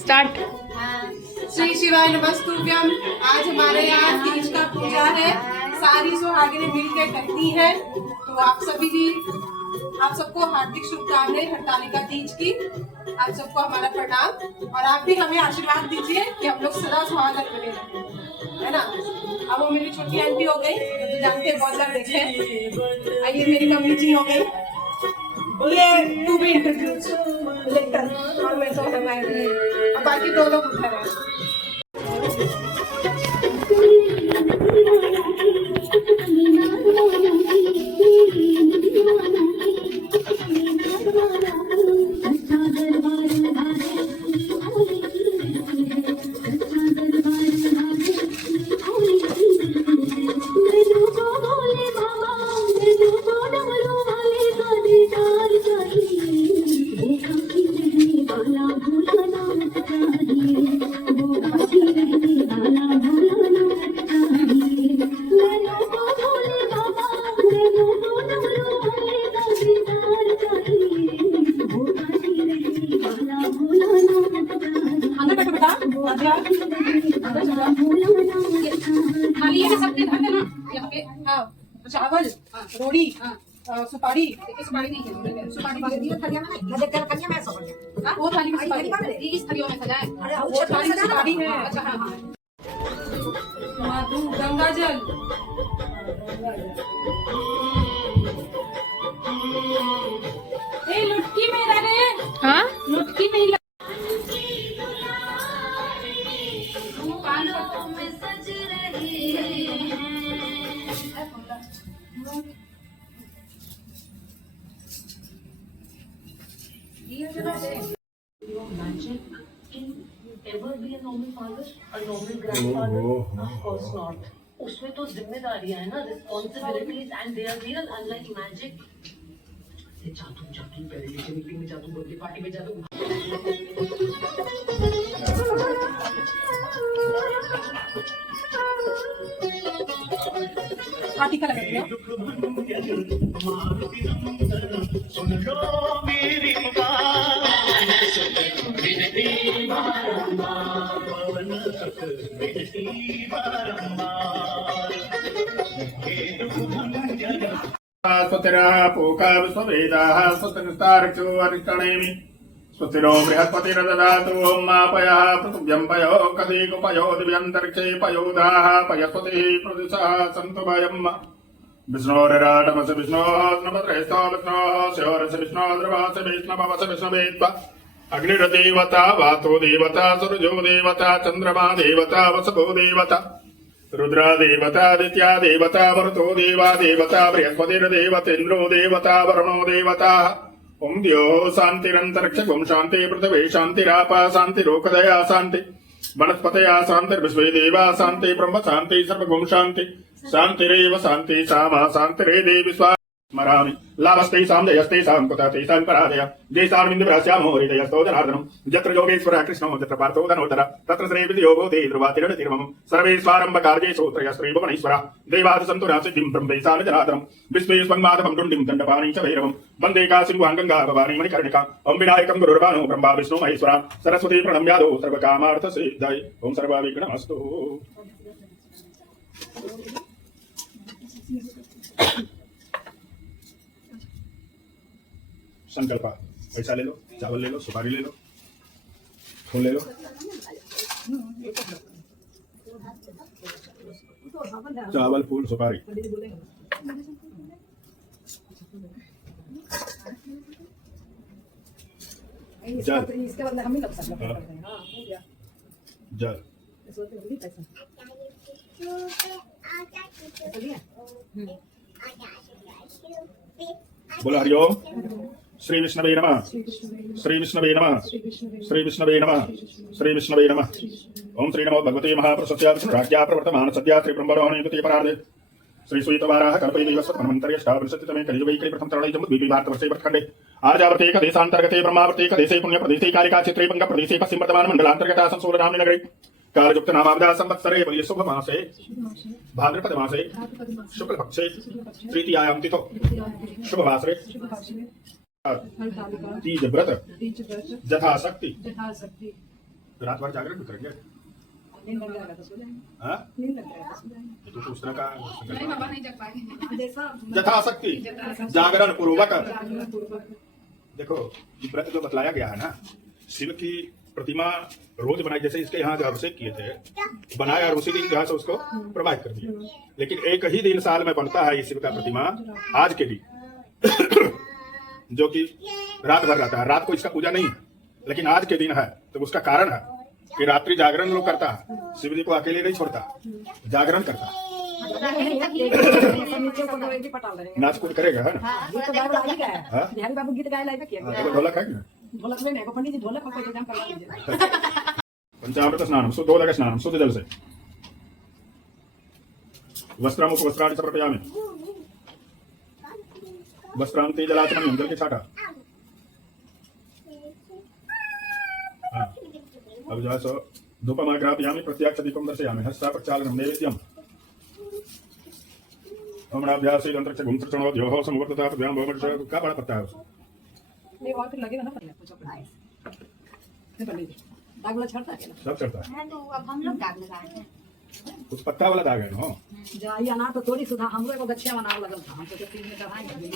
Start. Shri शिवाय नमस्तुभ्यम। आज हमारे यहाँ तीज का पूजा है। सारी सुहागिनें मिलकर करती है। तो आप सबको हार्दिक शुभकामनाएं हरतालिका तीज की। आप सबको हमारा प्रणाम और आप भी हमें आशीर्वाद दीजिए कि हम लोग सदा सुहागन बने रहें, है ना। अब वो मेरी छोटी आंटी हो गई, तो जानते हैं बहुत बार देखे। आइए मेरी मम्मी जी हो गई, ये तू भी इंट्रोड्यूस लेकर, और मैं तो हमारे अब बाकी दो लोग उठा रहे हैं। चावल, रोटी, सुपारी, सुपारी नहीं है, सुपारी वो थाली में सुपारी, इस थालियों में सजाए, वो थाली में सुपारी है। अच्छा हाँ, मधु, गंगा जल, लुटकी मेरा रे, हाँ लुटकी नहीं Magic can ever be a normal father, a normal grandfather? Of course not. उसमें तो जिम्मेदारियां है ना, responsibilities, and they are real, unlike magic. जादू पेरेंट्स मीटिंग में जादू, बर्थडे पार्टी में जादू। पार्टी का लगा दिया। स्वस्तिरा पूका विश्ववेदाः स्वस्तिस्तार्क्ष्यो अरिष्टनेमि स्वस्तिरो बृहस्पतिर्दधातु ओं मापयः पृथिव्यं पयो कदीकुपयो दिव्यन्तरिक्षे पयोदाः पयस्पतिः प्रदिशः सन्तु भयम् विष्णोरराटमसि विष्णोः स्नपत्रेस्तो विष्णोः स्योरसि विष्णोः ध्रुवसि विष्णवसि विष्णवेत्व अग्निर्देवता वातो देवता सूर्यो देवता चन्द्रमा देवता वसुतो देवता रुद्रा देवता आदित्या देवता वरुतो देवा देवता बृहस्पतिर्देवतेन्द्रो देवता वरुणो देवता ओं द्योः शान्तिरन्तरिक्षं शान्ति पृथिवी शान्तिरापा शान्तिरोकदया शान्ति वनस्पतया शान्तिर्विश्वे देवा शान्ति ब्रह्म शान्ति सर्वगुण शान्ति शान्तिरेव शान्ति सामा शान्तिरे देवी स्वा स्मरामि लाभस्तेषां जयस्तेषां कुतः तेषां पराजय जयसार्विन्दुरास्यामो हृदयस्थो जनार्दनं यत्र योगेश्वरः कृष्णो यत्र पार्थो धनोधरः तत्र श्रेयविधियो भूते ध्रुवातिरतिर्मम सर्वेष्वारम्भकार्येषु त्रयस्त्रीभुवनेश्वरः देवाः सन्तु रासिद्धिं ब्रह्मैषान् जनार्दनं विश्वेष्वङ्माधवं टुण्डिं दण्डपाणिं च भैरवं वन्दे काशीं गङ्गा भवानी मणिकर्णिका ॐ विनायकं गुरुर्भानो ब्रह्मा विष्णु महेश्वरा सरस्वती प्रणम्यादो सर्वकामार्थसिद्धये ॐ सर्वविघ्नमस्तु। संकल्प पैसा ले लो, चावल ले लो, सुपारी ले लो, फूल ले लो। चावल फूल सुपारी इसके बाद हम ही लग सकते हैं। जल बोलो हरिओम। श्री विष्णवे नमः, श्री विष्णवे नमः, श्री विष्णवे नमः, श्री विष्णवे नमः। ओम श्री नमो भगवते महाप्रसत्या विष्णुराज्ञा प्रवर्तमान सद्या श्री ब्रह्मणोहनि द्वितीय परार्धे श्री सुयितवाराः कल्पये दिवसत्मन्वन्तरे अष्टाविंशतितमे कलियुगे प्रथम तरणै जम्बुद्वीपे भारतवर्षे भट्खण्डे आर्यावर्ते देशान्तर्गते ब्रह्मावर्ते देशे पुण्यप्रदेशे कालिका क्षेत्रे बङ्गप्रदेशे पश्चिम वर्धमान मण्डलान्तर्गता संसूरनाम्नि नगरे कालयुक्त नामावधा संवत्सरे शुभ मासे भाद्रपद मासे शुक्ल पक्षे तृतीयायां तिथौ शुभ वासरे तीज व्रत यथाशक्ति रात भर जागरण भी करेंगे। नींद लग जाएगा तो सो जाएंगे। हाँ? नींद लग जाएगा तो सो जाएंगे। तो उस तरह का नहीं बाबा नहीं जग पाएंगे। जैसा यथाशक्ति जागरण पूर्वक। जागरण पूर्वक। देखो ये व्रत जो बतलाया गया है ना, शिव की प्रतिमा रोज बनाई, जैसे इसके यहाँ जो अभिषेक किए थे बनाया और उसी दिन जो है सो उसको प्रवाहित कर दिया। लेकिन एक ही दिन साल में बनता है ये शिव का प्रतिमा आज के दिन जो कि रात भर रहता है। रात को इसका पूजा नहीं है, लेकिन आज के दिन है तो उसका कारण है कि रात्रि जागरण लोग करता है। शिव जी को अकेले नहीं छोड़ता, जागरण करता है। नाच कूद करेगा है ना। बिहारी बाबू गीत गाए लाइव किया हाँ, ढोलक है क्या? ढोलक में नहीं पंडित जी ढोलक को इंतजाम करवा दीजिए। पंचामृत स्नान शुद्धोदक स्नान शुद्ध जल से वस्त्रामुख वस्त्राणि समर्पयामि। वस्त्रांति जलाचमनीयं जल के छाटा। हाँ, अब जो है सो धूपमाग्रापयामि प्रत्यक्ष दीपम दर्शयामि हस्ता प्रचालनम नैवेद्यम। ओमनाभ्यासी अंतरिक्ष गुंत्रचणो द्योः समवर्तता प्रभ्याम भवमर्ष का बड़ा पड़ता है उसको। नहीं और फिर लगेगा ना पहले कुछ पढ़ाई से पहले दाग वाला छड़ता है सब चढ़ता है। तो अब हम लोग दाग लगाए हैं। कुछ पत्ता वाला दाग है ना। जाई अनार तो थोड़ी सुधा हमरो को गच्छे अनार लगल था। हम तो 3 में चढ़ाएंगे।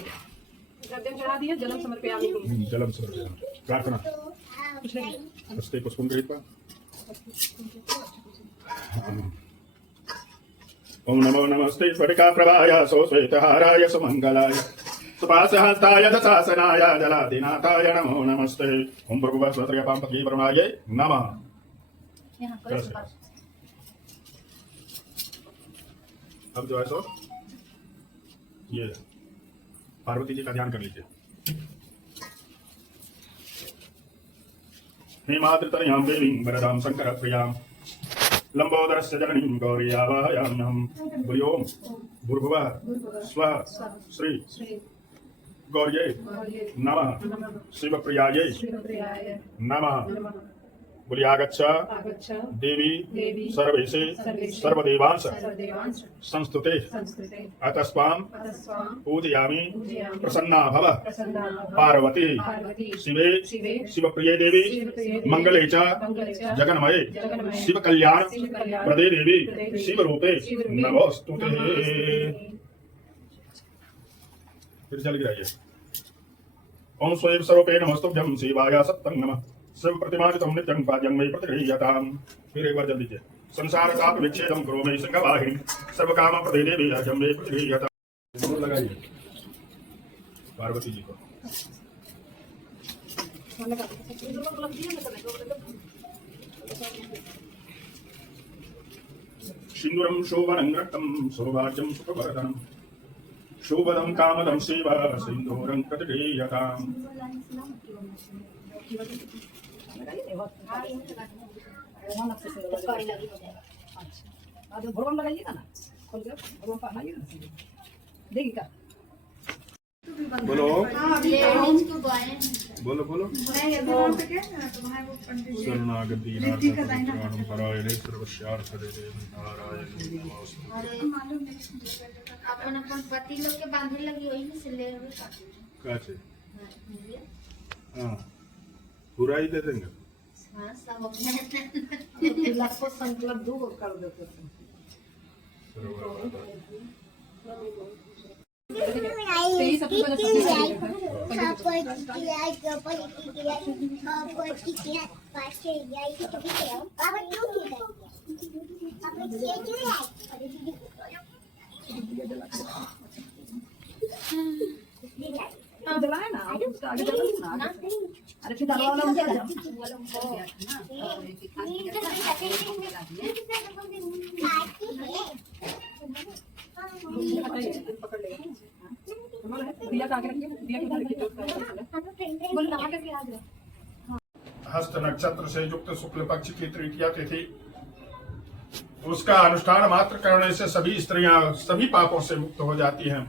गद्दे चढ़ा दिए जलम समर्पयामि। जलम समर्पयामि। प्रार्थना कुछ नहीं हस्ते पुष्पं गृहीत्वा ओम नमो नमस्ते स्फटिका प्रभाय सोश्वेतहाराय सुमंगलाय सुपासहस्ताय दशासनाय जलाधिनाथाय नमो नमस्ते। ओम भृगुः स्वस्त्रयपां पति वरुणाय नमः। यहाँ पर अब जो है सो ये पार्वती जी का ध्यान कर लीजिए। हेमाद्रितनयां देवीं वरदां शंकरप्रियां लंबोदरस्य जननीं गौरी आवाहयाम्यहं। भूयों भूर्भुवः स्वः श्री गौर्यै नमः शिवप्रियायै नमः। बुलियागच्छ देवी सर्वेशे सर्वदेवांश संस्तुते अतस्त्वां पूजयामि प्रसन्ना भव पार्वती शिवे शिवप्रिये देवी मंगले च जगन्मये शिव कल्याण प्रदे देवी शिवरूपे नमोस्तुते। फिर चल गिराइए। ओम स्वयं स्वरूपे नमस्तुभ्यं शिवाय सत्तं नमः। शिव प्रतिमानितं नित्यं पाद्यं मयि प्रतिगृह्यताम्। फिर एक बार जल्दी से संसार ताप विच्छेदं करो मे सिंहवाहिनी सर्वकाम प्रदे देवी अजं मे प्रतिगृह्यताम्। सिंदूर लगाइए पार्वती जी को। सिंदूरं शोभनं रक्तं सौभाग्यं सुखवर्धनम् शोभदं कामदं शिव सिंदूरं प्रतिगृह्यताम्। भगवान लगाइएगा ना खोल के भगवान का लगाइएगा ना देगी क्या बोलो लेडीज को गायन बोलो बोलो। शरणागति नाथं परायणे सर्वस्यार्थ दे नारायण नमोस्तुते। अपन अपन पति लोग के बांधे लगी वही में से ले कैसे? हाँ पूरा ही दे देंगे। हाँ सब अपने लाखों संकल्प दो कर देते जलाए ना आगे जलाए ना। अरे फिर दरवाजा वाला उनका पकड़ लेगा। दिया का आगे रखिए दिया के रखिए बोल लगा के आ गया। हस्त नक्षत्र से युक्त शुक्ल पक्ष की तृतीया तिथि उसका अनुष्ठान मात्र करने से सभी स्त्रियां सभी पापों से मुक्त हो जाती हैं।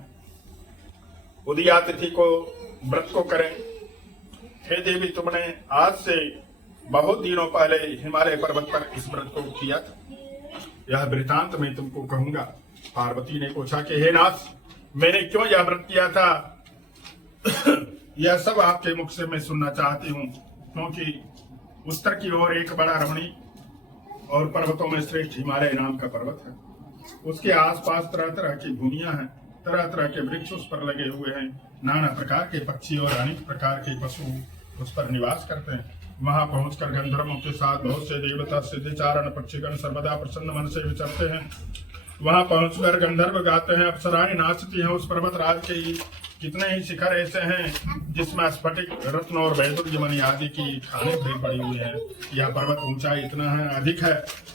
उदया तिथि को व्रत को करें। हे देवी तुमने आज से बहुत दिनों पहले हिमालय पर्वत पर इस व्रत को किया था। यह वृतांत मैं तुमको कहूंगा। पार्वती ने पूछा कि हे नाथ मैंने क्यों यह व्रत किया था यह सब आपके मुख से मैं सुनना चाहती हूँ, क्योंकि उत्तर की ओर एक बड़ा रमणी और पर्वतों में श्रेष्ठ हिमालय नाम का पर्वत है। उसके आसपास तरह तरह की भूमियां हैं, तरह तरह के वृक्ष उस पर लगे हुए हैं, नाना प्रकार के पक्षी और अनेक प्रकार के पशु उस पर निवास करते हैं। वहां पहुंचकर गंधर्वों के साथ बहुत से देवता सिद्धिचारण पक्षीगण सर्वदा प्रसन्न मन से विचरते हैं। वहां पहुंचकर गंधर्व गाते हैं, अप्सराएं नाचती हैं। उस पर्वत राज के कितने ही शिखर ऐसे हैं जिसमें स्फटिक रत्न और वैदुर्य मणि आदि की खाने भरी पड़ी हुई है। यह पर्वत ऊंचाई इतना है अधिक है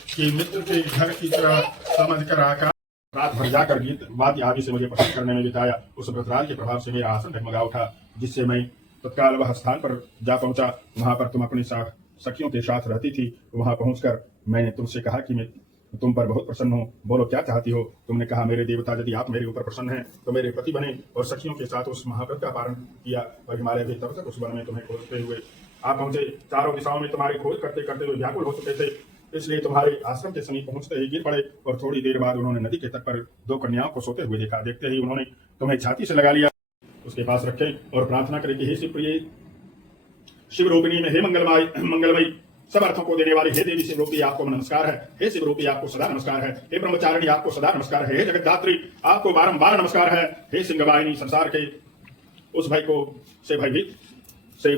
कि मित्र के घर की तरह समझकर आकर रात भर जाकर गीत वाद्य आदि से मुझे प्रसन्न करने में बिताया। उस व्रतराज के प्रभाव से मेरा आसन डगमगा उठा, जिससे मैं तत्काल वह स्थान पर जा पहुंचा। वहां पर तुम अपनी सखियों के साथ रहती थी। वहां पहुंचकर मैंने तुमसे कहा कि मैं तुम पर बहुत प्रसन्न हूँ, बोलो क्या चाहती हो। तुमने कहा, मेरे देवता यदि आप मेरे ऊपर प्रसन्न हैं तो मेरे पति बने। और सखियों के साथ उस महाव्रत का पारण किया और हिमालय के तब तक उस वन में तुम्हें खोजते हुए आप पहुंचे। चारों दिशाओं में तुम्हारी खोज करते करते हुए व्याकुल हो चुके थे, इसलिए तुम्हारे आश्रम के समीप पहुंचते ही गिर पड़े। और थोड़ी देर बाद उन्होंने नदी के तट पर 2 कन्याओं को सोते हुए देखा। देखते ही उन्होंने तुम्हें छाती से लगा लिया, उसके पास रखे और प्रार्थना करे कि हे शिवप्रिय, शिव रूपिणी में हे मंगलमयी, सब अर्थों को देने वाली हे देवी शिवरूपी, आपको नमस्कार है। हे शिवरूपी, आपको सदा नमस्कार है। हे ब्रह्मचारिणी, आपको सदा नमस्कार है। हे जगद्धात्री, आपको बारंबार नमस्कार है। हे सिंहवाहिनी, संसार के उस भय को से भयभीत से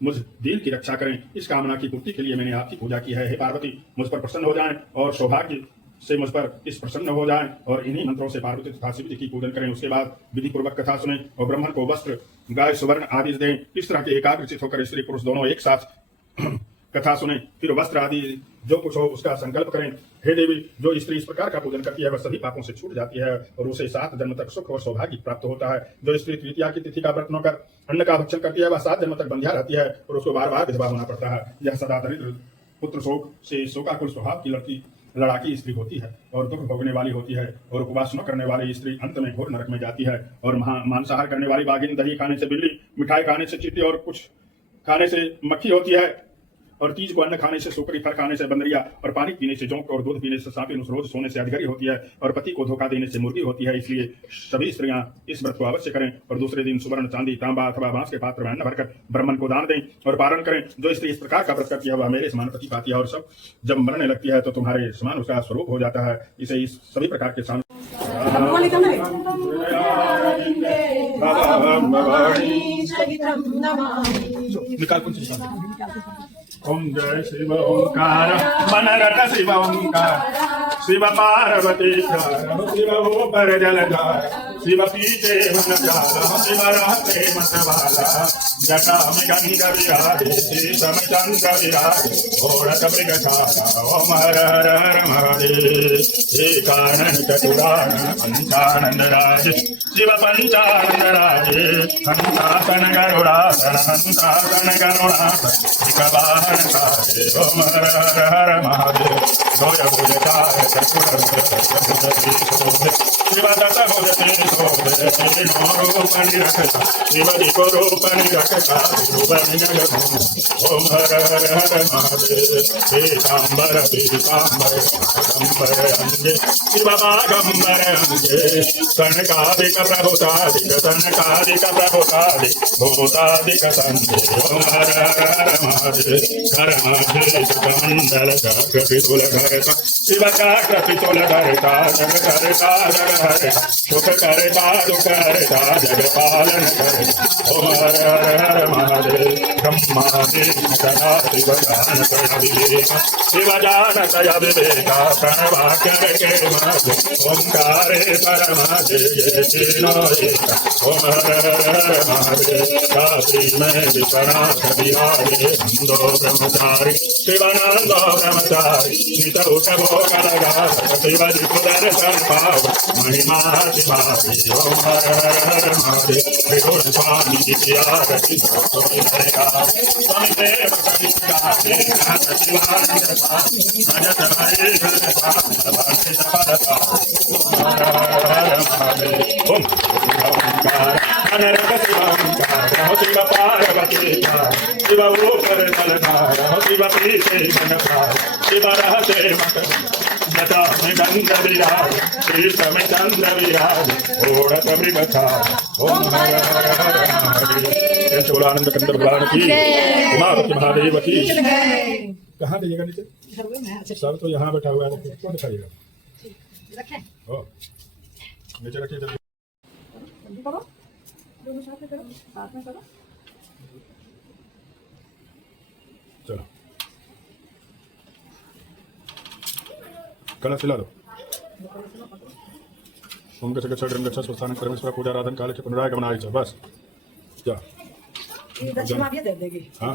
मुझ दिल की रक्षा करें। इस कामना की पूर्ति के लिए मैंने आपकी पूजा की है। हे पार्वती, मुझ पर प्रसन्न हो जाएं और सौभाग्य से मुझ पर इस प्रसन्न हो जाएं और इन्हीं मंत्रों से पार्वती तथा शिव जी की पूजन करें। उसके बाद विधि पूर्वक कथा सुने और ब्राह्मण को वस्त्र, गाय, सुवर्ण आदि दें। इस तरह के एकाग्रचित होकर स्त्री पुरुष दोनों एक साथ कथा सुने, फिर वस्त्र आदि जो कुछ हो उसका संकल्प करें। हे देवी, जो स्त्री इस प्रकार का पूजन करती है वह सभी पापों से छूट जाती है और उसे 7 जन्म तक सुख और सौभाग्य प्राप्त होता है। जो स्त्री तृतीया की तिथि का व्रत न कर अन्न का भक्षण करती है वह 7 जन्म तक बंध्या रहती है और उसको बार बार विधवा होना पड़ता है। यह सदा दरिद्र पुत्र शोक से शोकाकुल स्वभाव की लड़ाकी स्त्री होती है और दुख भोगने वाली होती है। और उपवास न करने वाली स्त्री अंत में घोर नरक में जाती है। और मांसाहार करने वाली बाघिन, दही खाने से बिल्ली, मिठाई खाने से चींटी और कुछ खाने से मक्खी होती है। और तीज को अन्न खाने से सुकरी, फल खाने से बंदरिया और पानी पीने से जोंक और दूध पीने से सांपिन, रोज सोने से अजगरी होती है और पति को धोखा देने से मुर्गी होती है। इसलिए सभी स्त्रियां इस व्रत को अवश्य करें और दूसरे दिन सुवर्ण, चांदी, तांबा अथवा बांस के पात्र में अन्न भरकर ब्राह्मण को दान दें और पारण करें। जो स्त्री इस प्रकार का व्रत करती है वह मेरे समान पति पाती है और सब जब मरने लगती है तो तुम्हारे समान उसका स्वरूप हो जाता है। इसे इस सभी प्रकार के सामने ओम जय शिव ओंकार, मन रट शिव ओंकार, शिव पार्वती शिव ऊपर जलधार, शिव पीछे मन जाला, शिव रहते मतवाला, जटा में गंगा विराजे, शीशम चंद्र विराजे, घोड़क मृगशाला। ओम हर हर हर महादेव। एकानन चतुरानन पंचानंद राजे, शिव पंचानंद राजे, हंसासन गरुड़ासन, हंसासन गरुड़ासन, ओम हर हर हर महादेव। शिव दत्त भुज तेज शोभे, तीनों रूप निरखता, शिव जी को रूप निरखता, ओम हर हर हर महादेव। पीताम्बर पीताम्बर दिगंबर अंगे, शिव बागंबर अंगे, कनकादिक प्रभुतादिक, कनकादिक प्रभुतादिक, भूतादिक संगे। ओम हर हर महादेव। कर मंडल चक्रपितुल धरता, शिव चक्रपितुल धरता, जग करता जग हरता, सुख करता दुख हरता, जग पालन करता। ओम हर हर हर महादेव। ब्रह्मादि सदा शिव जानत अविवेक, शिव जानत अविवेका, प्रणवाक्य के मध्य ओंकारे परमादेव तीनों एका। ओम हर हर महादेव। रात्रि में विश्वनाथ बिहारी, दो ब्रह्मचारी, शिवानंदो ब्रह्मचारी, नित उठ भोग लगा, शिवजी को दर्शन पाव, महिमा शिवाजी। ओम हर हर महादेव। त्रिपुर स्वामी की आरती स्वामी देव सभी गाते, शिवानंद स्वामी भजत हरे हर परता। हर हर महादेव। ओम ओंकार अनरत शिव ओंकार, शिव पार्वती शिव ऊपर जलधार, शिव पीछे मनभार, शिव रहते मत जटा में गंगा विराज, शीर्ष में चंद्र विराज, घोड़क मृगशाला। ओम हर हर महादेव। श्री बोलानंद कंद भगवान की, उमापति महादेव की। कहाँ दीजिएगा नीचे? सर तो यहाँ बैठा हुआ है, किसको दिखाइएगा? ओ, नीचे रखिए जल्दी। चलो कलश हिला दो। ओम गच्छ गच्छ ड्रम गच्छ स्वस्थानं परमेश्वर पूजा आराधन काले च पुनरागमनाय च। बस जा दक्षिणा भी दे देगी। हाँ।